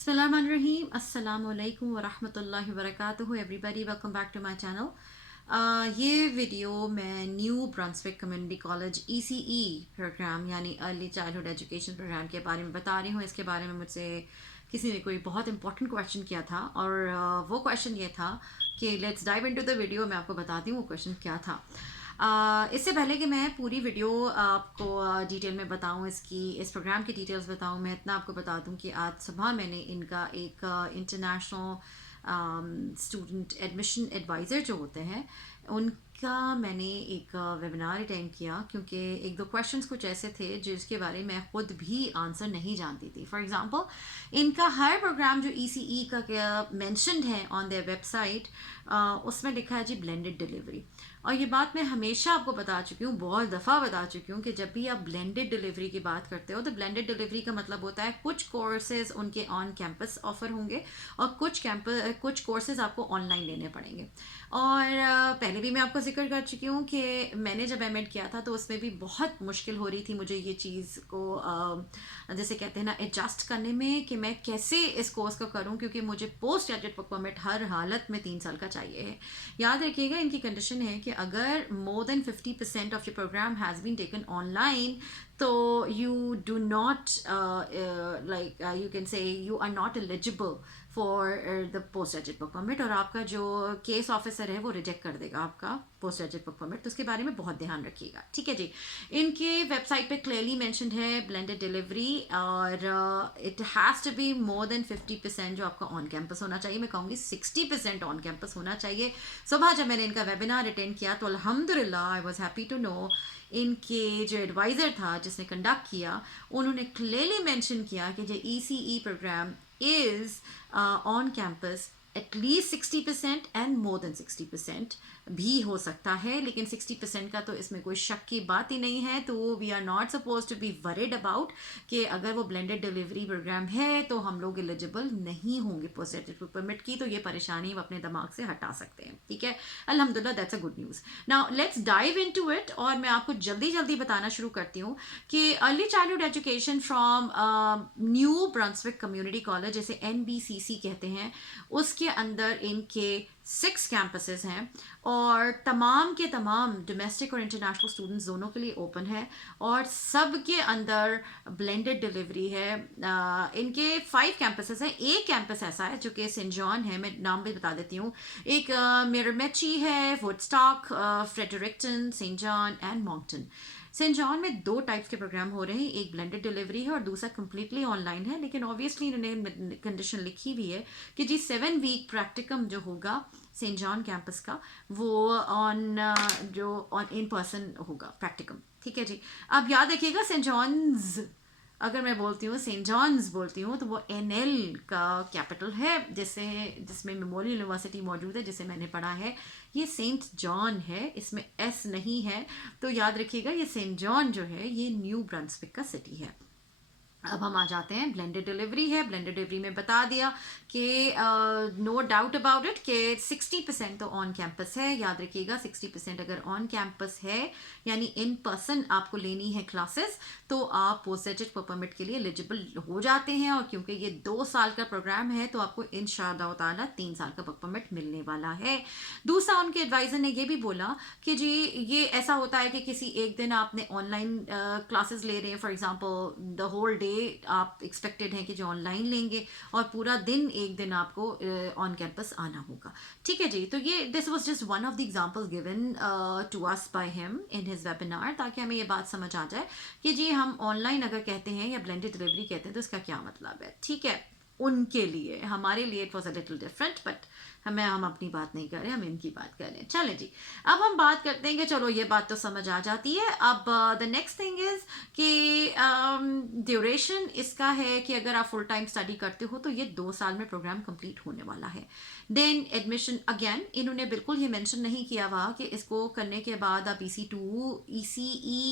Bismillahirrahmanirrahim. Assalamu alaikum wa rahmatullahi wa barakatuhu. Everybody, welcome back to my channel. ये video मैं New Brunswick community college ECE program यानी early childhood education program के बारे में बता रही हूँ। इसके बारे में मुझसे किसी ने कोई बहुत इंपॉर्टेंट क्वेश्चन किया था और वो क्वेश्चन ये था कि let's dive into the video. मैं आपको बताती हूँ वो क्वेश्चन क्या था। इससे पहले कि मैं पूरी वीडियो आपको डिटेल में बताऊं, इस प्रोग्राम की डिटेल्स बताऊं, मैं इतना आपको बता दूं कि आज सुबह मैंने इनका एक इंटरनेशनल स्टूडेंट एडमिशन एडवाइज़र जो होते हैं उनका मैंने एक वेबिनार अटेंड किया, क्योंकि एक दो क्वेश्चंस कुछ ऐसे थे जिसके बारे में मैं ख़ुद भी आंसर नहीं जानती थी। फॉर एग्ज़ाम्पल इनका हर प्रोग्राम जो ECE का मेंशन्ड है ऑन देयर वेबसाइट, उसमें लिखा है जी ब्लेंडेड डिलीवरी। और ये बात मैं हमेशा आपको बता चुकी हूँ, बहुत दफ़ा बता चुकी हूँ कि जब भी आप ब्लेंडेड डिलीवरी की बात करते हो तो ब्लेंडेड डिलीवरी का मतलब होता है कुछ कोर्सेज उनके ऑन कैंपस ऑफ़र होंगे और कुछ कोर्सेज आपको ऑनलाइन लेने पड़ेंगे। और पहले भी मैं आपको जिक्र कर चुकी हूँ कि मैंने जब एमएड किया था तो उसमें भी बहुत मुश्किल हो रही थी मुझे ये चीज़ को जैसे कहते हैं ना एडजस्ट करने में कि मैं कैसे इस कोर्स को करूँ, क्योंकि मुझे पोस्ट ग्रेजुएट वर्क परमिट हर हालत में 3 साल का चाहिए है। याद रखिएगा इनकी कंडीशन है कि अगर more than 50% of your program has been taken online तो you do not like you can say you are not eligible for the post graduate work permit, और आपका जो केस ऑफिसर है वो रिजेक्ट कर देगा आपका पोस्ट ग्रेजुएट वर्क परमिट। तो उसके बारे में बहुत ध्यान रखिएगा, ठीक है जी। इनके वेबसाइट पे क्लियरली मेंशन्ड है ब्लेंडेड डिलीवरी, और it has to be more than 50% जो आपका ऑन कैंपस होना चाहिए। मैं कहूँगी 60% ऑन कैंपस होना चाहिए। सुबह जब मैंने इनका वेबिनार अटेंड किया तो अल्हम्दुलिल्लाह I was happy to know इनके जो एडवाइज़र था जिसने कंडक्ट किया उन्होंने क्लियरली मेंशन किया कि जो ECE program is on campus at least 60% and more than 60% भी हो सकता है, लेकिन 60% का तो इसमें कोई शक की बात ही नहीं है। तो we are not suppose to be worried about कि अगर वो ब्लेंडेड डिलीवरी प्रोग्राम है तो हम लोग एलिजिबल नहीं होंगे पोस्ट ग्रेजुएट परमिट की। तो ये परेशानी हम अपने दिमाग से हटा सकते हैं, ठीक है। अल्हम्दुलिल्लाह, that's a good news. Now let's dive into it, और मैं आपको जल्दी जल्दी बताना शुरू करती हूँ कि early childhood education from New Brunswick community college, जैसे NBCC कहते हैं, उसके अंदर इनके 6 कैंपसेस हैं और तमाम के तमाम डोमेस्टिक और इंटरनेशनल स्टूडेंट्स दोनों के लिए ओपन है, और सब के अंदर ब्लेंडेड डिलीवरी है। इनके 5 कैंपसेस हैं। एक कैंपस ऐसा है जो कि सेंट जॉन है, मैं नाम भी बता देती हूँ। एक मिरमेची है, Woodstock, Fredericton, Saint John and Moncton. Saint John में 2 टाइप्स के प्रोग्राम हो रहे हैं, एक ब्लेंडेड डिलीवरी है और दूसरा कम्प्लीटली ऑनलाइन है। लेकिन ऑब्वियसली इन्होंने कंडीशन लिखी भी है कि जी 7 वीक प्रैक्टिकम जो होगा सेंट जॉन कैंपस का वो ऑन इन पर्सन होगा प्रैक्टिकम, ठीक है जी। अब याद रखिएगा सेंट जॉन्स, अगर मैं बोलती हूँ सेंट जॉन्स बोलती हूँ तो वो NL का कैपिटल है, जिसमें मेमोरियल यूनिवर्सिटी मौजूद है जिसे मैंने पढ़ा है। ये सेंट जॉन है, इसमें S नहीं है। तो याद रखिएगा ये सेंट जॉन जो है ये न्यू ब्रंसविक का सिटी है। अब हम आ जाते हैं ब्लेंडेड डिलीवरी है। ब्लेंडेड डिलीवरी में बता दिया कि नो डाउट अबाउट इट कि 60% तो ऑन कैंपस है। याद रखिएगा 60% अगर ऑन कैंपस है यानी इन पर्सन आपको लेनी है क्लासेस तो आप पोस्ट ग्रेजुएट वर्क परमिट के लिए एलिजिबल हो जाते हैं। और क्योंकि ये 2 साल का प्रोग्राम है तो आपको इंशाअल्लाह ताला 3 साल का वर्क परमिट मिलने वाला है। दूसरा उनके एडवाइज़र ने ये भी बोला कि जी ये ऐसा होता है कि किसी एक दिन आपने ऑनलाइन क्लासेस ले रहे हैं, for example the whole day आप एक्सपेक्टेड हैं कि जो ऑनलाइन लेंगे और पूरा दिन एक दिन आपको ऑन कैंपस आना होगा, ठीक है जी। तो ये this was just one of the examples given to us by him in his webinar, ताकि हमें ये बात समझ आ जाए कि जी हम ऑनलाइन अगर कहते हैं या ब्लेंडेड डिलीवरी कहते हैं तो इसका क्या मतलब है, ठीक है। उनके लिए, हमारे लिए it was a little different, but हम अपनी बात नहीं कर रहे, हम इनकी बात कर रहे हैं। चलें जी, अब हम बात करते हैं कि चलो ये बात तो समझ आ जाती है। अब द नेक्स्ट थिंग इज़ कि ड्यूरेशन इसका है कि अगर आप फुल टाइम स्टडी करते हो तो ये 2 साल में प्रोग्राम कंप्लीट होने वाला है। देन एडमिशन, अगेन इन्होंने बिल्कुल ये मेंशन नहीं किया हुआ कि इसको करने के बाद आप ECE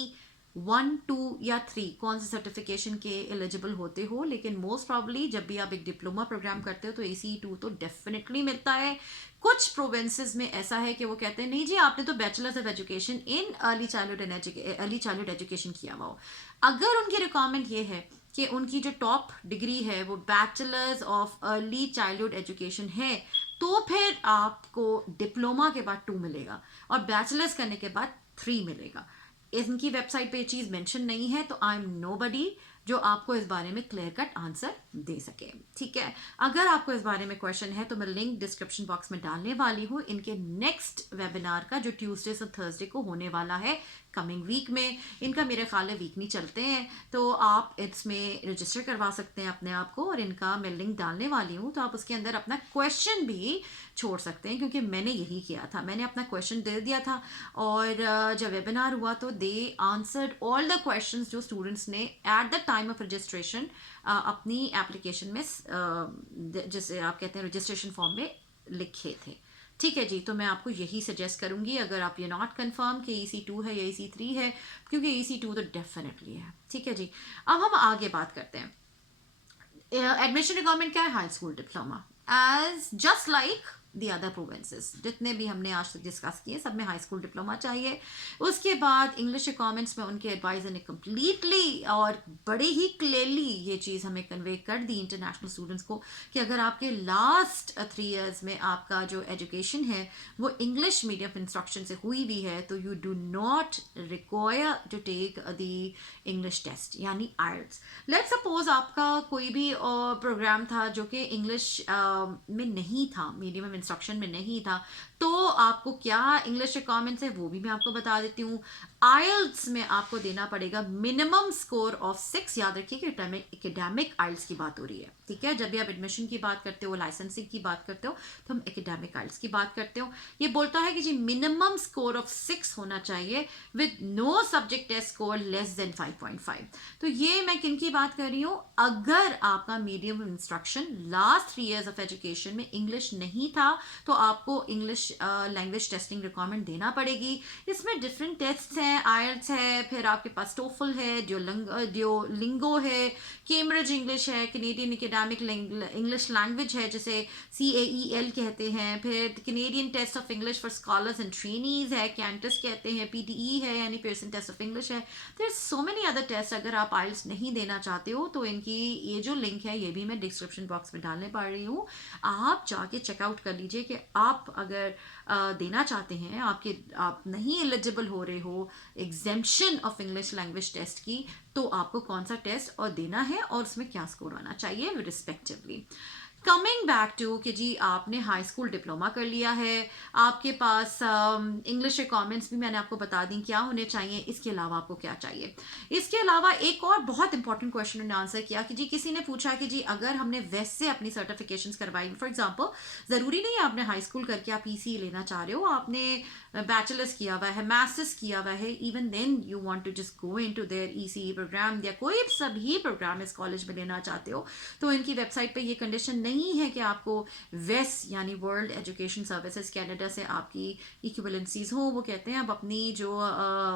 1, 2 या 3 कौन से सर्टिफिकेशन के एलिजिबल होते हो, लेकिन मोस्ट प्रॉब्ली जब भी आप एक डिप्लोमा प्रोग्राम करते हो तो ECE 2 तो डेफिनेटली मिलता है। कुछ प्रोविंसेस में ऐसा है कि वो कहते हैं नहीं जी आपने तो bachelors of education in early childhood education किया हुआ हो। अगर उनकी रिक्वायरमेंट ये है कि उनकी जो टॉप डिग्री है वो bachelors of early childhood education है, तो फिर आपको डिप्लोमा के बाद 2 मिलेगा और बैचलर्स करने के बाद 3 मिलेगा। इनकी वेबसाइट पे ये चीज़ मेंशन नहीं है, तो आई एम नोबडी जो आपको इस बारे में क्लियर कट आंसर दे सके। ठीक है, अगर आपको इस बारे में क्वेश्चन है तो मैं लिंक डिस्क्रिप्शन बॉक्स में डालने वाली हूँ इनके नेक्स्ट वेबिनार का, जो ट्यूसडे से थर्सडे को होने वाला है कमिंग वीक में। इनका मेरे ख्याल है वीकली चलते हैं, तो आप इसमें रजिस्टर करवा सकते हैं अपने आप को, और इनका मैं लिंक डालने वाली हूँ, तो आप उसके अंदर अपना क्वेश्चन भी छोड़ सकते हैं, क्योंकि मैंने यही किया था, मैंने अपना क्वेश्चन दे दिया था और जब वेबिनार हुआ तो दे आंसर्ड ऑल द क्वेश्चंस जो स्टूडेंट्स ने at the time of registration अपनी एप्लीकेशन में जैसे आप कहते हैं रजिस्ट्रेशन फॉर्म में लिखे थे। ठीक है जी, तो मैं आपको यही सजेस्ट करूंगी, अगर आप ये नॉट कंफर्म कि EC2 है या EC3 है, क्योंकि EC2 तो डेफिनेटली है। ठीक है जी, अब हम आगे बात करते हैं। एडमिशन रिक्वायरमेंट क्या है? High school diploma, as just like the other provinces. जितने भी हमने आज तक डिस्कस किए सब में हाई स्कूल डिप्लोमा चाहिए। उसके बाद इंग्लिश रिक्वायरमेंट्स में उनके एडवाइजर ने कम्प्लीटली और बड़े ही क्लियरली ये चीज़ हमें कन्वे कर दी इंटरनेशनल स्टूडेंट्स को, कि अगर आपके लास्ट 3 ईयर्स में आपका जो एजुकेशन है वो इंग्लिश मीडियम इंस्ट्रक्शन से हुई भी है, तो you do not require to take the English test यानी IELTS। लेट्स सपोज आपका कोई भी प्रोग्राम था जो कि इंग्लिश में नहीं था, मीडियम इंस्ट्रक्शन में नहीं था, तो आपको क्या इंग्लिश रिक्वायरमेंट्स है वो भी मैं आपको बता देती हूँ। IELTS में आपको देना पड़ेगा मिनिमम स्कोर ऑफ 6। याद रखिए कि एकेडमिक IELTS की बात हो रही है। ठीक है, जब भी आप एडमिशन की बात करते हो, लाइसेंसिंग की बात करते हो, तो हम एकेडमिक IELTS की बात करते हो। ये बोलता है कि जी मिनिमम स्कोर ऑफ 6 होना चाहिए with no subject test score less than 5.5। तो ये मैं किन की बात कर रही हूँ? अगर आपका medium instruction last 3 years of education में इंग्लिश नहीं था, तो आपको इंग्लिश लैंग्वेज टेस्टिंग रिक्वायरमेंट देना पड़ेगी। इसमें डिफरेंट टेस्ट हैं, IELTS है, फिर आपके पास TOEFL है, ड्यूलिंगो है, कैम्ब्रिज इंग्लिश है, कैनेडियन एकेडमिक इंग्लिश लैंग्वेज है जिसे CAEL कहते हैं, फिर Canadian test of English for scholars and trainees है, कैंटस कहते हैं, PTE है यानी पियर्सन टेस्ट ऑफ इंग्लिश है। There so many other test. अगर आप IELTS नहीं देना चाहते हो तो इनकी ये जो लिंक है ये भी मैं डिस्क्रिप्शन बॉक्स में डालने पा रही हूँ, आप जाके चेकआउट कर लीजिए कि आप अगर देना चाहते हैं, आप नहीं एलिजिबल हो रहे हो exemption of English language test की, तो आपको कौन सा टेस्ट और देना है और उसमें क्या स्कोर आना चाहिए रिस्पेक्टिवली। कमिंग बैक टू कि जी आपने हाई स्कूल डिप्लोमा कर लिया है, आपके पास इंग्लिश रिक्वायरमेंट्स भी मैंने आपको बता दी क्या होने चाहिए, इसके अलावा आपको क्या चाहिए। इसके अलावा एक और बहुत इंपॉर्टेंट क्वेश्चन ने आंसर किया कि जी किसी ने पूछा कि जी अगर हमने वेस्ट से अपनी सर्टिफिकेशंस करवाई, फॉर एग्जांपल ज़रूरी नहीं है आपने हाई स्कूल करके आप EC लेना चाह रहे हो, आपने बैचलर्स किया हुआ है, मास्टर्स किया हुआ है, even then you want to just go into their EC program या कोई सभी प्रोग्राम इस कॉलेज में लेना चाहते हो, तो इनकी वेबसाइट पे ये कंडीशन नहीं है कि आपको वेस यानी वर्ल्ड एजुकेशन सर्विसेज कनाडा से आपकी इक्विवेलेंसीज हो। वो कहते हैं आप अपनी जो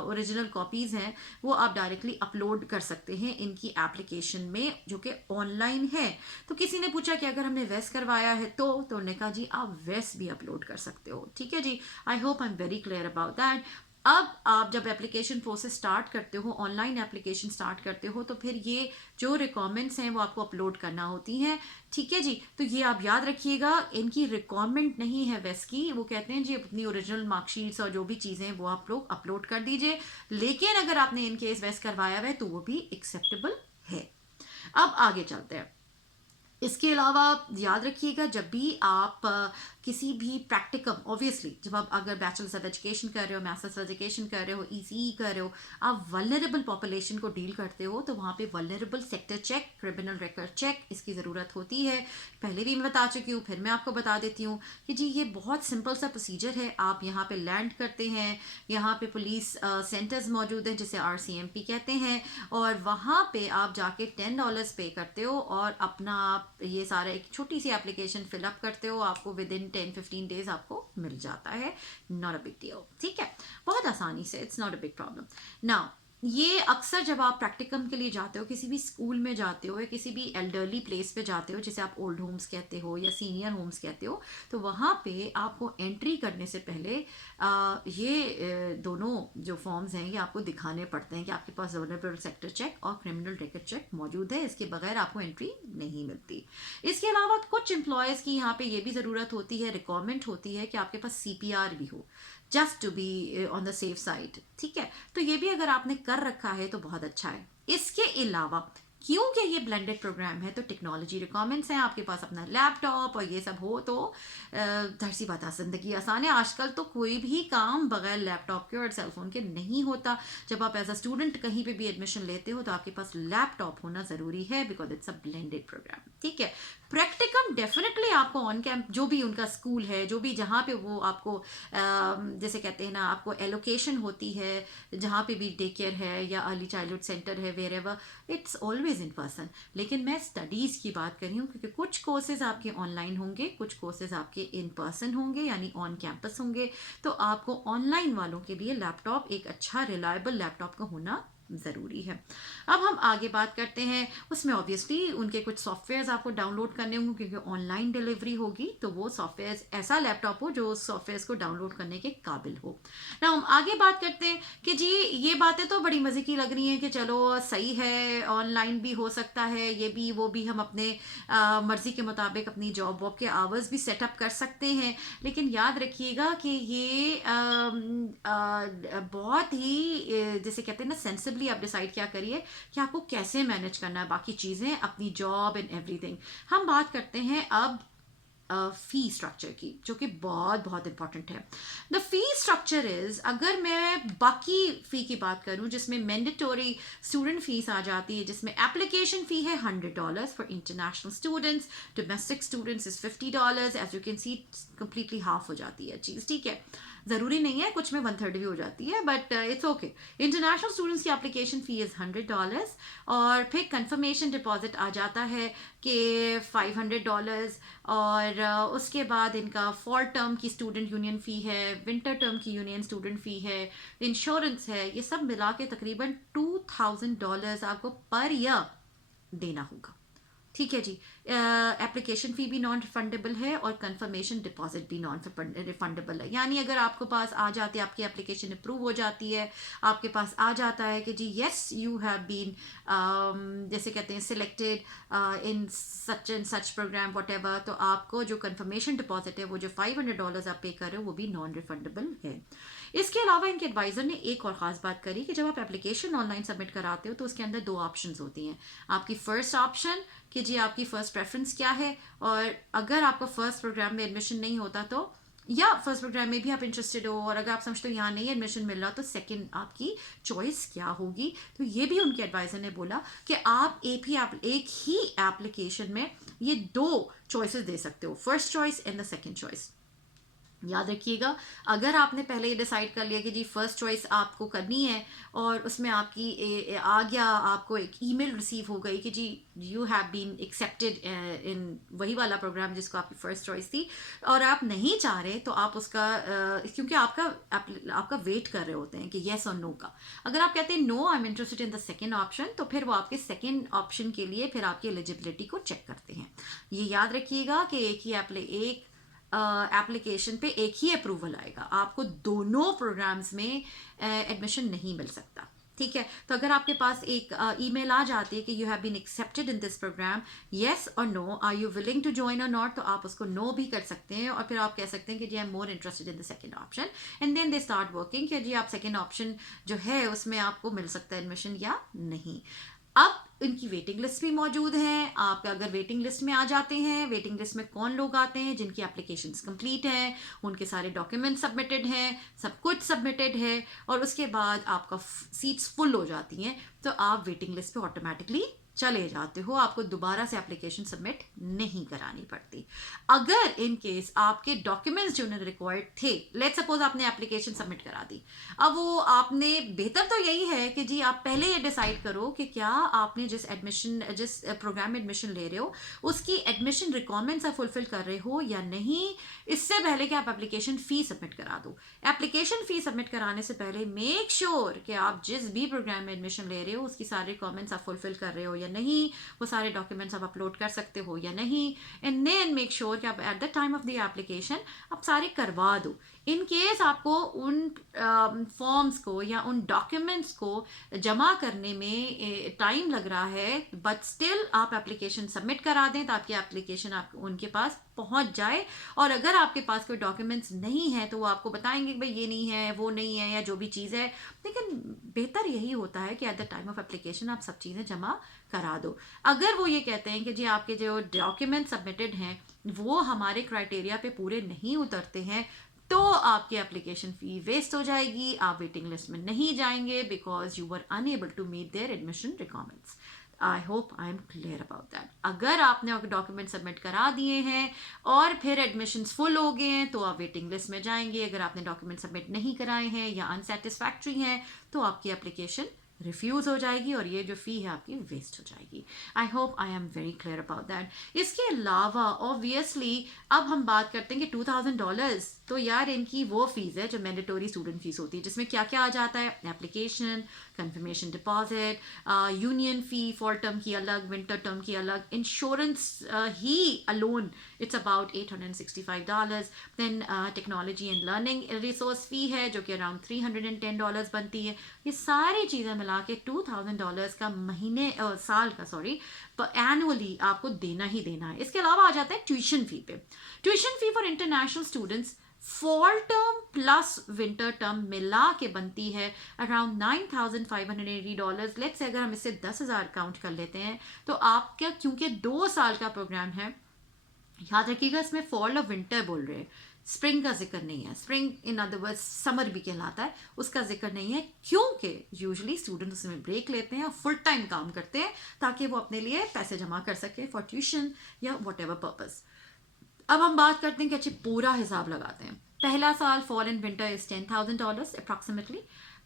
ओरिजिनल कॉपीज़ हैं वो आप डायरेक्टली अपलोड कर सकते हैं इनकी एप्लीकेशन में, जो कि ऑनलाइन है। तो किसी ने पूछा कि अगर हमने वेस करवाया है तो उन्होंने कहा जी आप वेस भी अपलोड कर सकते हो। ठीक है जी, I hope I am very clear about that. अब आप जब एप्लीकेशन प्रोसेस स्टार्ट करते हो, ऑनलाइन एप्लीकेशन स्टार्ट करते हो, तो फिर ये जो रिक्वायरमेंट्स हैं वो आपको अपलोड करना होती हैं। ठीक है जी, तो ये आप याद रखिएगा, इनकी रिक्वायरमेंट नहीं है वेस की। वो कहते हैं जी अपनी ओरिजिनल मार्कशीट्स और जो भी चीज़ें हैं वो आप लोग अपलोड कर दीजिए, लेकिन अगर आपने इन केस वेस करवाया हुआ है तो वो भी एक्सेप्टेबल है। अब आगे चलते हैं। इसके अलावा याद रखिएगा, जब भी आप किसी भी प्रैक्टिकम, ऑब्वियसली जब आप अगर बैचलर्स ऑफ एजुकेशन कर रहे हो, मास्टर्स ऑफ एजुकेशन कर रहे हो, ECE कर रहे हो, आप वल्नरेबल पॉपुलेशन को डील करते हो, तो वहाँ पे vulnerable sector check, criminal record check इसकी ज़रूरत होती है। पहले भी मैं बता चुकी हूँ, फिर मैं आपको बता देती हूँ कि जी ये बहुत सिंपल सा प्रोसीजर है। आप यहाँ पे लैंड करते हैं, यहाँ पे पुलिस सेंटर्स मौजूद हैं जिसे RCMP कहते हैं, और वहाँ पे आप जाके $10 पे करते हो और अपना आप ये सारा एक छोटी सी एप्लीकेशन फिलअप करते हो, आपको विद इन 10-15 डेज आपको मिल जाता है। Not a big deal. ठीक है, बहुत आसानी से, it's not a big problem. Now ये अक्सर जब आप प्रैक्टिकम के लिए जाते हो, किसी भी स्कूल में जाते हो या किसी भी एल्डरली प्लेस पे जाते हो, जिसे आप ओल्ड होम्स कहते हो या सीनियर होम्स कहते हो, तो वहाँ पे आपको एंट्री करने से पहले दोनों जो फॉर्म्स हैं ये आपको दिखाने पड़ते हैं कि आपके पास वल्नरेबल सेक्टर चेक और क्रिमिनल रिकॉर्ड चेक मौजूद है। इसके बगैर आपको एंट्री नहीं मिलती। इसके अलावा कुछ एम्प्लॉयज़ की यहाँ पे ये भी ज़रूरत होती है, रिक्वायरमेंट होती है कि आपके पास CPR भी हो, just to be on the safe side. ठीक है, तो ये भी अगर आपने कर रखा है तो बहुत अच्छा है। इसके अलावा क्योंकि ये ब्लेंडेड प्रोग्राम है तो टेक्नोलॉजी रिक्वायरमेंट्स हैं, आपके पास अपना लैपटॉप और ये सब हो तो जाहिर सी बात है ज़िंदगी आसान है। आजकल तो कोई भी काम बगैर लैपटॉप के और सेलफोन के नहीं होता। जब आप एज अ स्टूडेंट कहीं पे भी एडमिशन लेते हो तो आपके पास लैपटॉप होना ज़रूरी है, because it's a blended program. ठीक है, प्रैक्टिकम डेफिनेटली आपको ऑन कैंप जो भी उनका स्कूल है, जो भी जहाँ पे वो आपको जैसे कहते हैं ना, आपको एलोकेशन होती है, जहाँ पे भी डे केयर है या अर्ली चाइल्डहुड सेंटर है, where ever, it's always in person. लेकिन मैं स्टडीज़ की बात कर रही हूँ क्योंकि कुछ कोर्सेज आपके ऑनलाइन होंगे, कुछ कोर्सेज आपके इन पर्सन होंगे यानी ऑन कैंपस होंगे। तो आपको ऑनलाइन वालों के लिए लैपटॉप, एक अच्छा रिलायबल लैपटॉप का होना ज़रूरी है। अब हम आगे बात करते हैं। उसमें ऑब्वियसली उनके कुछ सॉफ्टवेयर्स आपको डाउनलोड करने होंगे क्योंकि ऑनलाइन डिलीवरी होगी, तो वो सॉफ्टवेयर्स ऐसा लैपटॉप हो जो सॉफ्टवेयर्स को डाउनलोड करने के काबिल हो ना। हम आगे बात करते हैं कि जी ये बातें तो बड़ी मज़े की लग रही हैं कि चलो सही है, ऑनलाइन भी हो सकता है, ये भी वो भी, हम अपने मर्ज़ी के मुताबिक अपनी जॉब वॉब के आवर्स भी सेटअप कर सकते हैं। लेकिन याद रखिएगा कि ये बहुत ही जैसे कहते हैं ना, सेंसिबली आप डिसाइड क्या करिए कि आपको कैसे मैनेज करना है बाकी चीज़ें, अपनी जॉब एंड एवरीथिंग। हम बात करते हैं अब फी स्ट्रक्चर की, जो कि बहुत बहुत इंपॉर्टेंट है। द फी स्ट्रक्चर इज, अगर मैं बाकी फ़ी की बात करूं जिसमें मैंडेटोरी स्टूडेंट फीस आ जाती है, जिसमें एप्लीकेशन फ़ी है $100 for international students, domestic students is $50। As you can see completely half हो जाती है चीज़। ठीक है, ज़रूरी नहीं है, कुछ में 1/3 भी हो जाती है, but it's okay. International students की एप्लीकेशन फ़ी इज़ $100 और फिर कंफर्मेशन डिपॉजिट आ जाता है कि $500। और उसके बाद इनका फॉल टर्म की स्टूडेंट यूनियन फ़ी है, विंटर टर्म की यूनियन स्टूडेंट फ़ी है, इंश्योरेंस है, ये सब मिला के तकरीबन $2000 आपको पर ईयर देना होगा। ठीक है जी, एप्लीकेशन फ़ी भी नॉन रिफंडेबल है और कंफर्मेशन डिपॉजिट भी नॉन रिफंडेबल है। यानी अगर आपके पास आ जाती है, आपकी एप्लीकेशन अप्रूव हो जाती है, आपके पास आ जाता है कि जी यस यू हैव बीन जैसे कहते हैं selected in such and such program what ever, तो आपको जो कंफर्मेशन डिपॉजिट है, वो जो $500 आप पे कर रहे हो, वो भी नॉन रिफंडेबल है। इसके अलावा इनके एडवाइज़र ने एक और ख़ास बात करी कि जब आप एप्लीकेशन ऑनलाइन सबमिट कराते हो तो उसके अंदर 2 ऑप्शंस होती हैं। आपकी फ़र्स्ट ऑप्शन कि जी आपकी फ़र्स्ट प्रेफरेंस क्या है, और अगर आपका फ़र्स्ट प्रोग्राम में एडमिशन नहीं होता तो, या फर्स्ट प्रोग्राम में भी आप इंटरेस्टेड हो और अगर आप समझते हो यहाँ नहीं एडमिशन मिल रहा, तो सेकंड आपकी चॉइस क्या होगी। तो ये भी उनके एडवाइज़र ने बोला कि आप एक ही एप्लीकेशन में ये 2 चॉइसेस दे सकते हो, first choice and the second choice. याद रखिएगा, अगर आपने पहले ये डिसाइड कर लिया कि जी फर्स्ट चॉइस आपको करनी है और उसमें आपकी आ गया, आपको एक ईमेल रिसीव हो गई कि जी you have been accepted in वही वाला प्रोग्राम जिसको आपकी फर्स्ट चॉइस थी, और आप नहीं चाह रहे तो आप उसका क्योंकि आपका वेट कर रहे होते हैं कि येस और नो का। अगर आप कहते हैं no I am interested in the second option, तो फिर वो आपके सेकेंड ऑप्शन के लिए फिर आपकी एलिजिबिलिटी को चेक करते हैं। ये याद रखिएगा कि एक एप्लीकेशन पे एक ही अप्रूवल आएगा, आपको दोनों प्रोग्राम्स में एडमिशन नहीं मिल सकता। ठीक है, तो अगर आपके पास एक ईमेल आ जाती है कि you have been accepted in this program, yes और no, are you willing to join और नॉट, तो आप उसको नो भी कर सकते हैं और फिर आप कह सकते हैं कि जी I am more interested in the second option, and then they start working कि जी आप सेकंड ऑप्शन जो है उसमें आपको मिल सकता है एडमिशन या नहीं। अब इनकी वेटिंग लिस्ट भी मौजूद हैं। आप अगर वेटिंग लिस्ट में आ जाते हैं, वेटिंग लिस्ट में कौन लोग आते हैं, जिनकी एप्लीकेशंस कंप्लीट हैं, उनके सारे डॉक्यूमेंट सबमिटेड हैं, सब कुछ सबमिटेड है, और उसके बाद आपका सीट्स फुल हो जाती हैं, तो आप वेटिंग लिस्ट पे ऑटोमेटिकली चले जाते हो, आपको दोबारा से एप्लीकेशन सबमिट नहीं करानी पड़ती। अगर इन केस आपके डॉक्यूमेंट्स जो रिक्वायर्ड थे, लेट्स सपोज आपने एप्लीकेशन सबमिट करा दी, अब वो आपने, बेहतर तो यही है कि जी आप पहले ये डिसाइड करो कि क्या आपने जिस प्रोग्राम में एडमिशन ले रहे हो उसकी एडमिशन रिक्वायरमेंट्स आप फुलफिल कर रहे हो या नहीं, इससे पहले कि आप एप्लीकेशन फ़ी सबमिट करा दो। एप्लीकेशन फ़ी सबमिट कराने से पहले मेक श्योर कि आप जिस भी प्रोग्राम में एडमिशन ले रहे हो उसकी सारी रिक्वायरमेंट्स आप फुलफिल कर रहे हो या नहीं, वो सारे डॉक्यूमेंट्स आप अपलोड कर सकते हो या नहीं, एंड देन मेक श्योर कि आप at the time of the application आप सारे करवा दो। इन केस आपको उन फॉर्म्स को या उन डॉक्यूमेंट्स को जमा करने में टाइम लग रहा है, बट स्टिल आप एप्लीकेशन सबमिट करा दें ताकि एप्लीकेशन आप उनके पास पहुंच जाए। और अगर आपके पास कोई डॉक्यूमेंट्स नहीं है तो वो आपको बताएंगे कि भाई ये नहीं है, वो नहीं है, या जो भी चीज़ है। लेकिन बेहतर यही होता है कि at the time of application आप सब चीज़ें जमा करा दो। अगर वो ये कहते हैं कि जी आपके जो डॉक्यूमेंट सबमिटेड हैं वो हमारे क्राइटेरिया पे पूरे नहीं उतरते हैं, तो आपकी एप्लीकेशन फ़ी वेस्ट हो जाएगी, आप वेटिंग लिस्ट में नहीं जाएंगे because you were unable to meet their admission requirements. I hope I am clear about that. अगर आपने डॉक्यूमेंट सबमिट करा दिए हैं और फिर एडमिशन्स फुल हो गए हैं तो आप वेटिंग लिस्ट में जाएंगे। अगर आपने डॉक्यूमेंट सबमिट नहीं कराए हैं या अनसेटिस्फैक्ट्री हैं तो आपकी एप्लीकेशन रिफ्यूज़ हो जाएगी और ये जो फ़ी है आपकी वेस्ट हो जाएगी। आई hope I am very clear about that. इसके अलावा ऑब्वियसली अब हम बात करते हैं कि $2000 तो यार इनकी वो फीस है जो मैंडेटोरी स्टूडेंट फीस होती है, जिसमें क्या क्या आ जाता है, application, confirmation deposit, union fee for term की अलग, विंटर टर्म की अलग, इंश्योरेंस ही alone it's about $865, then technology and learning resource fee है जो कि अराउंड $310 बनती है। ये सारी चीज़ें मिला के $2000 का साल का एनुअली आपको देना ही देना है। इसके अलावा आ जाता है ट्यूशन फ़ी पे। Tuition fee for international students fall term plus winter term मिला के बनती है अराउंड $9,580। लेट्स से अगर हम इससे 10,000 काउंट कर लेते हैं तो आपका, क्योंकि 2 साल का प्रोग्राम है, याद रखिएगा इसमें फॉल और विंटर बोल रहे हैं, स्प्रिंग का जिक्र नहीं है। Spring in other words summer भी कहलाता है, उसका जिक्र नहीं है क्योंकि यूजुअली स्टूडेंट उसमें ब्रेक लेते हैं और फुल टाइम काम करते हैं ताकि वो अपने लिए पैसे जमा कर सके फॉर ट्यूशन या वट एवर पर्पज़। अब हम बात करते हैं कि अच्छे पूरा हिसाब लगाते हैं। पहला साल fall and winter is $10,000 approximately.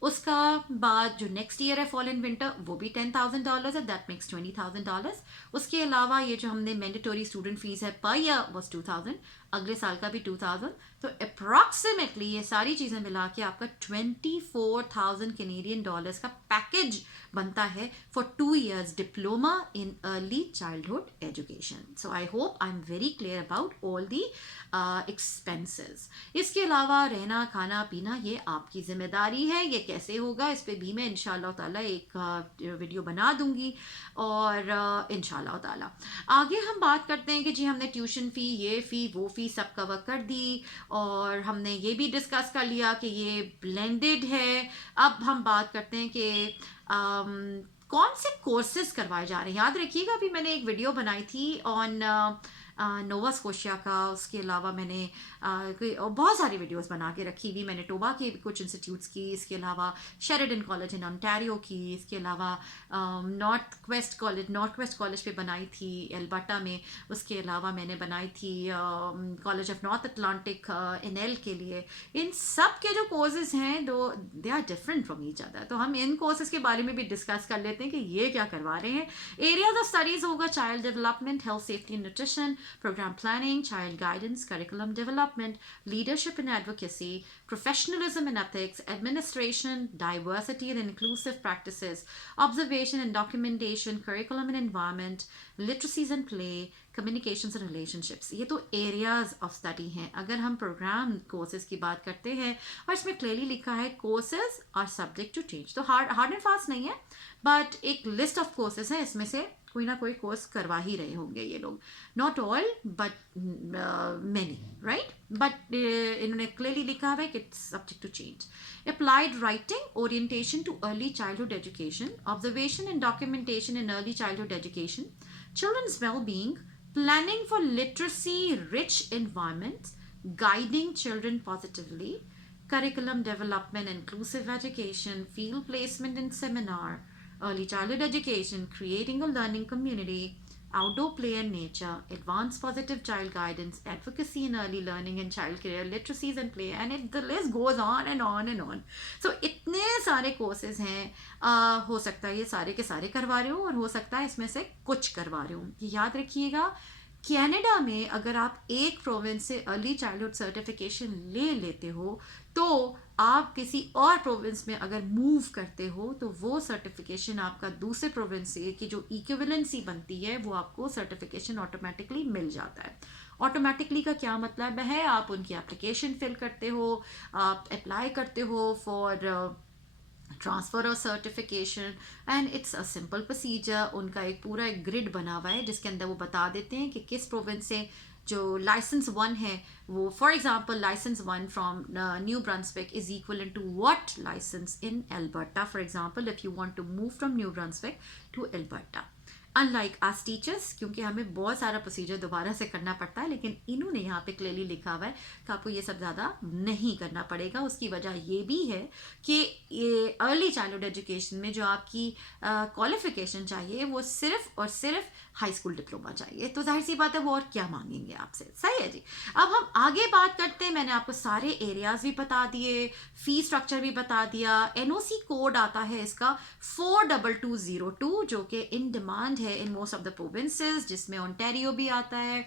उसका बाद जो नेक्स्ट ईयर है फॉल एंड विंटर वो भी $10,000 है, दैट मेक्स $20,000। उसके अलावा ये जो हमने मैंडेटोरी स्टूडेंट फीस है पर ईयर वॉज 2000, अगले साल का भी 2000, तो अप्रॉक्सीमेटली ये सारी चीज़ें मिला के आपका $24,000 का पैकेज बनता है for 2 years diploma in early childhood education. So I hope I am very clear about all the expenses. इसके अलावा रहना खाना पीना ये आपकी जिम्मेदारी है, ये कैसे होगा इस पर भी मैं इंशाल्लाह ताला एक वीडियो बना दूंगी। और इंशाल्लाह ताला आगे हम बात करते हैं कि जी हमने ट्यूशन फ़ी, ये फ़ी, वो फ़ी सब कवर कर दी और हमने ये भी डिस्कस कर लिया कि ये ब्लेंडेड है। अब हम बात करते हैं कि कौन से कोर्सेज करवाए जा रहे हैं। याद रखिएगा अभी मैंने एक वीडियो बनाई थी ऑन नोवा स्कोशिया का, उसके अलावा मैंने बहुत सारी वीडियोस बना के रखी हुई। मैंने टोबा के कुछ इंस्टीट्यूट्स की, इसके अलावा शेरिडन कॉलेज इन ओंटारियो की, इसके अलावा नॉर्थ वेस्ट कॉलेज पे बनाई थी एल्बर्टा में, उसके अलावा मैंने बनाई थी college of North Atlantic NL के लिए। इन सब के जो कोर्सेज हैं they are different from each other, तो हम इन कोर्सेज के बारे में भी डिस्कस कर लेते हैं कि ये क्या करवा रहे हैं। एरियाज ऑफ स्टडीज होगा child development, health safety and nutrition, program planning, child guidance, curriculum development, leadership and advocacy, professionalism and ethics, administration, diversity and inclusive practices, observation and documentation, curriculum and environment, literacies and play, communications and relationships। ये तो areas of study हैं। अगर हम program courses की बात करते हैं और इसमें clearly लिखा है courses are subject to change, तो hard and fast नहीं है, but एक list of courses है, इसमें से कोई ना कोई कोर्स करवा ही रहे होंगे ये लोग, not all but many, right. But इन्होंने क्लियरली लिखा है कि it's subject to change. Applied writing, orientation to early childhood education, observation and documentation in early childhood education, children's wellbeing, planning for literacy rich environments, guiding children positively, curriculum development, inclusive education, field placement and seminar, early childhood education, creating a learning community, outdoor play and nature, advanced positive child guidance, advocacy in early learning and child career, literacies and play, and the list goes on and on and on. So इतने सारे courses हैं, हो सकता है ये सारे के सारे करवा रहे हो और हो सकता है इसमें से कुछ करवा रहे हो. याद रखिएगा, कनाडा में अगर आप एक प्रोविंस से अर्ली चाइल्डहुड सर्टिफिकेशन ले लेते हो तो आप किसी और प्रोविंस में अगर मूव करते हो तो वो सर्टिफिकेशन आपका दूसरे प्रोविंस से की जो इक्विवेलेंसी बनती है वो आपको सर्टिफिकेशन ऑटोमेटिकली मिल जाता है. ऑटोमेटिकली का क्या मतलब है? आप उनकी एप्लीकेशन फिल करते हो, आप अप्लाई करते हो फॉर ट्रांसफ़र और certification, and it's a simple procedure. उनका एक पूरा एक ग्रिड बना हुआ है जिसके अंदर वो बता देते हैं कि किस प्रोविंस से जो लाइसेंस 1 है वो, for example license 1 from New Brunswick is equal to what license in Alberta. For example if you want to move from New Brunswick to Alberta, unlike as teachers, क्योंकि हमें बहुत सारा प्रोसीजर दोबारा से करना पड़ता है, लेकिन इन्होंने यहाँ पे क्लियरली लिखा हुआ है कि आपको ये सब ज़्यादा नहीं करना पड़ेगा. उसकी वजह ये भी है कि ये अर्ली चाइल्डहुड एजुकेशन में जो आपकी क्वालिफिकेशन चाहिए वो सिर्फ और सिर्फ हाई स्कूल डिप्लोमा चाहिए. तो जाहिर सी बात है वो और क्या मांगेंगे आपसे. सही है जी. अब हम आगे बात करते हैं. मैंने आपको सारे एरियाज भी बता दिए, फी स्ट्रक्चर भी बता दिया. एनओसी कोड आता है इसका 42202 जो कि इन डिमांड है in most of the provinces, जिसमें ओंटारियो भी आता है,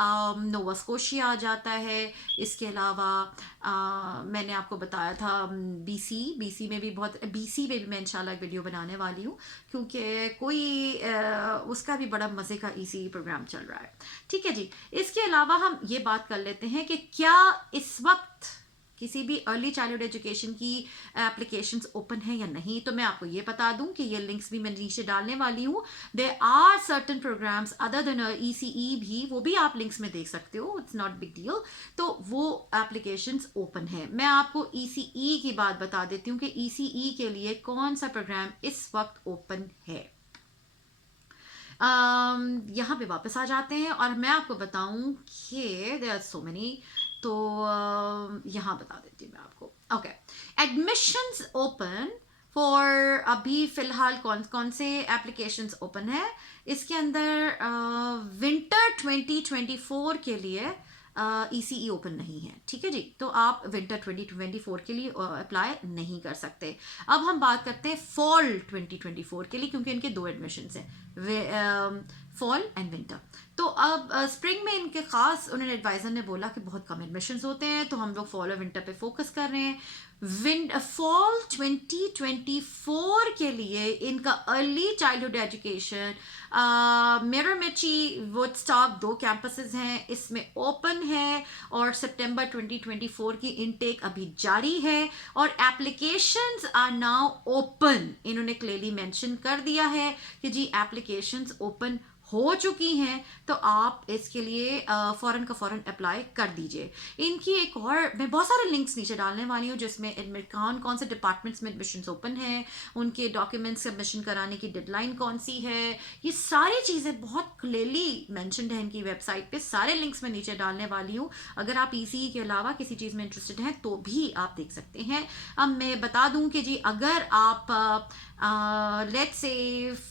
नोवा स्कोशिया आ जाता है. इसके अलावा मैंने आपको बताया था बीसी में भी बहुत, बीसी में भी मैं इंशाल्लाह एक वीडियो बनाने वाली हूँ क्योंकि कोई उसका भी बड़ा मज़े का ईसी प्रोग्राम चल रहा है. ठीक है जी. इसके अलावा हम ये बात कर लेते हैं कि क्या इस वक्त किसी भी अर्ली चाइल्डहुड एजुकेशन की एप्लीकेशंस ओपन है या नहीं. तो मैं आपको ये बता दूं कि ये लिंक्स भी मैं नीचे डालने वाली हूँ. There are certain programs other than ECE भी, वो भी आप लिंक्स में देख सकते हो. It's not big deal. तो वो एप्लीकेशंस ओपन है. मैं आपको ईसीई की बात बता देती हूँ कि ईसीई के लिए कौन सा प्रोग्राम इस वक्त ओपन है. यहाँ पे वापस आ जाते हैं और मैं आपको बताऊं कि देयर आर सो मेनी. तो यहाँ बता देती हूँ मैं आपको. ओके, एडमिशंस ओपन फॉर, अभी फ़िलहाल कौन कौन से एप्लीकेशंस ओपन है. इसके अंदर विंटर 2024 के लिए ईसीई ओपन नहीं है. ठीक है जी. तो आप विंटर 2024 के लिए अप्लाई नहीं कर सकते. अब हम बात करते हैं फॉल 2024 के लिए, क्योंकि इनके दो एडमिशन्स हैं, फॉल एंड विंटर. तो अब स्प्रिंग में इनके खास उन्होंने एडवाइज़र ने बोला कि बहुत कम एडमिशन्स होते हैं, तो हम लोग फॉल और विंटर पे फोकस कर रहे हैं. फॉल 2024 के लिए इनका early childhood education Miramichi Woodstock 2 campuses हैं, इसमें ओपन है और सितंबर 2024 की इनटेक अभी जारी है और एप्लीकेशंस आर नाउ ओपन. इन्होंने क्लियरली मेंशन कर दिया है कि जी एप्लीकेशंस ओपन हो चुकी हैं, तो आप इसके लिए फ़ौरन का फ़ौरन अप्लाई कर दीजिए. इनकी एक और मैं बहुत सारे लिंक्स नीचे डालने वाली हूँ जिसमें एडमिट कौन से डिपार्टमेंट्स में एडमिशन्स ओपन हैं, उनके डॉक्यूमेंट्स सबमिशन कराने की डेडलाइन कौन सी है, ये सारी चीज़ें बहुत क्लियरली मैंशनड है इनकी वेबसाइट पे. सारे लिंक्स मैं नीचे डालने वाली हूँ. अगर आप ईसीई के अलावा किसी चीज़ में इंटरेस्टेड हैं तो भी आप देख सकते हैं. अब मैं बता दूँ कि जी अगर आप लेट्स से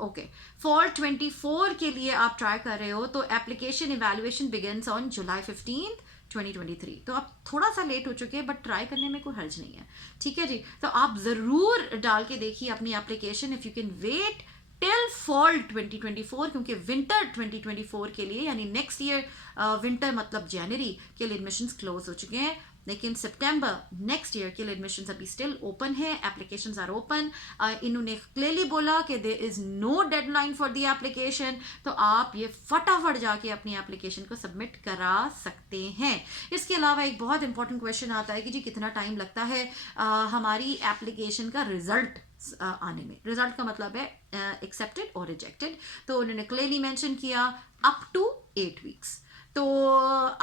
ओके फॉल 24 के लिए आप ट्राई कर रहे हो तो application evaluation begins on July 15 2023. तो आप थोड़ा सा लेट हो चुके हैं बट ट्राई करने में कोई हर्ज नहीं है. ठीक है जी. तो आप ज़रूर डाल के देखिए अपनी application if you can wait till fall 2024, क्योंकि विंटर 2024 के लिए यानी नेक्स्ट ईयर विंटर मतलब जनवरी के लिए एडमिशन्स क्लोज हो चुके हैं, लेकिन सितंबर नेक्स्ट ईयर के लिए एडमिशन्स अभी स्टिल ओपन है. Applications are open. इन्होंने क्लियरली बोला कि there is no deadline for the application, तो आप ये फटाफट जाके अपनी एप्लीकेशन को सबमिट करा सकते हैं. इसके अलावा एक बहुत इंपॉर्टेंट क्वेश्चन आता है कि जी कितना टाइम लगता है हमारी एप्लीकेशन का रिजल्ट आने में. रिजल्ट का मतलब है एक्सेप्टेड और रिजेक्टेड. तो उन्होंने क्लियरली मेंशन किया अप टू 8 वीक्स. तो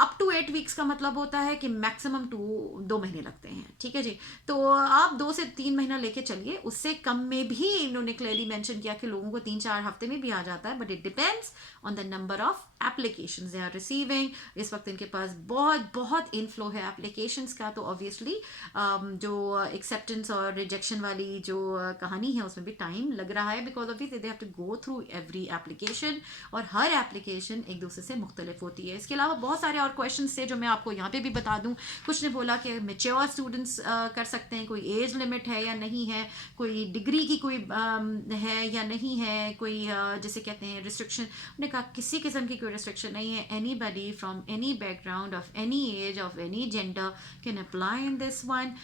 अप टू 8 वीक्स का मतलब होता है कि मैक्सिमम 2 महीने लगते हैं, ठीक है जी। तो आप 2 से 3 महीना लेके चलिए, उससे कम में भी इन्होंने क्लियरली मेंशन किया कि लोगों को 3-4 हफ्ते में भी आ जाता है, but it depends on the number of applications they are receiving. इस वक्त इनके पास बहुत बहुत इनफ्लो है एप्लीकेशंस का, तो ऑब्वियसली जो एक्सेप्टेंस और रिजेक्शन वाली जो कहानी है उसमें भी टाइम लग रहा है, because obviously they have to go through every application, और हर एप्लीकेशन एक दूसरे से मुख्तलिफ होती है। इसके अलावा बहुत सारे और क्वेश्चन थे जो मैं आपको यहाँ पे भी बता दूँ। कुछ ने बोला कि मेच्योर स्टूडेंट्स कर सकते हैं, कोई एज लिमिट है या नहीं है, कोई डिग्री की कोई है या नहीं है, कोई जिसे कहते हैं रिस्ट्रिक्शन। उन्होंने कहा किसी किस्म की कोई रिस्ट्रिक्शन नहीं है, anybody from any background of any age of any gender can apply in this one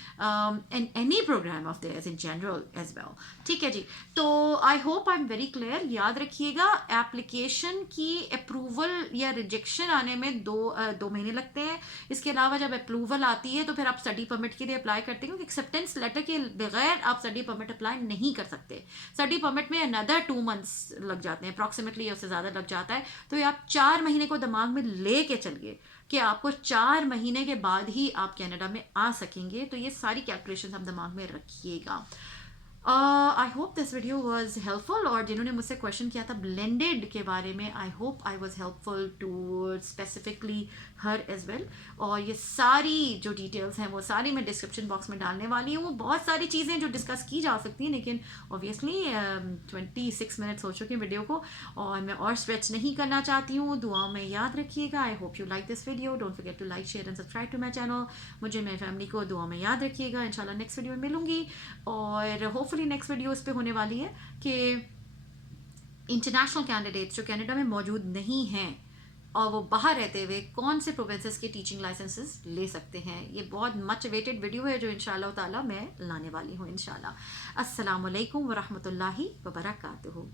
and any program of theirs in general as well, ठीक है जी। तो I hope I am very clear. याद रखिएगा, application की approval या rejection आने में दो महीने लगते हैं। इसके अलावा जब अप्रूवल आती है तो फिर आप स्टडी परमिट के लिए अप्लाई करते हैं, क्योंकि एक्सेप्टेंस लेटर के बगैर आप स्टडी परमिट अप्लाई नहीं कर सकते। स्टडी परमिट में अनदर 2 मंथ्स लग जाते हैं अप्रॉक्सीमेटली, उससे ज़्यादा लग जाता है। तो ये आप 4 महीने को दिमाग में ले के चलिए कि आपको 4 महीने के बाद ही आप कनाडा में आ सकेंगे। तो ये सारी कैलकुलेशन आप दिमाग में रखिएगा। I hope this video was helpful. और जिन्होंने मुझसे क्वेश्चन किया था ब्लेंडेड के बारे में, I hope I was helpful to specifically her as well. और ये सारी जो डिटेल्स हैं वो सारी मैं डिस्क्रिप्शन बॉक्स में डालने वाली हूँ। बहुत सारी चीज़ें जो डिस्कस की जा सकती हैं, लेकिन ऑब्वियसली 26 मिनट्स हो चुके हैं वीडियो को, और मैं और स्ट्रेच नहीं करना चाहती हूँ। दुआओं में याद रखिएगा। I hope you like this video. Don't forget to like, share and subscribe to my channel. मुझे, मेरी फैमिली को दुआ में याद रखिएगा। इंशाल्लाह नेक्स्ट वीडियो में मिलूंगी, और होपफुली नेक्स्ट वीडियो इस पे होने वाली है कि इंटरनेशनल कैंडिडेट्स जो कनाडा में मौजूद नहीं हैं और वो बाहर रहते हुए कौन से प्रोविंसेस के टीचिंग लाइसेंसेस ले सकते हैं। ये बहुत मच वेटेड वीडियो है जो इंशाल्लाह ताला मैं लाने वाली हूँ इंशाल्लाह। अस्सलाम वालेकुम व रहमतुल्लाहि व बरकातुहू।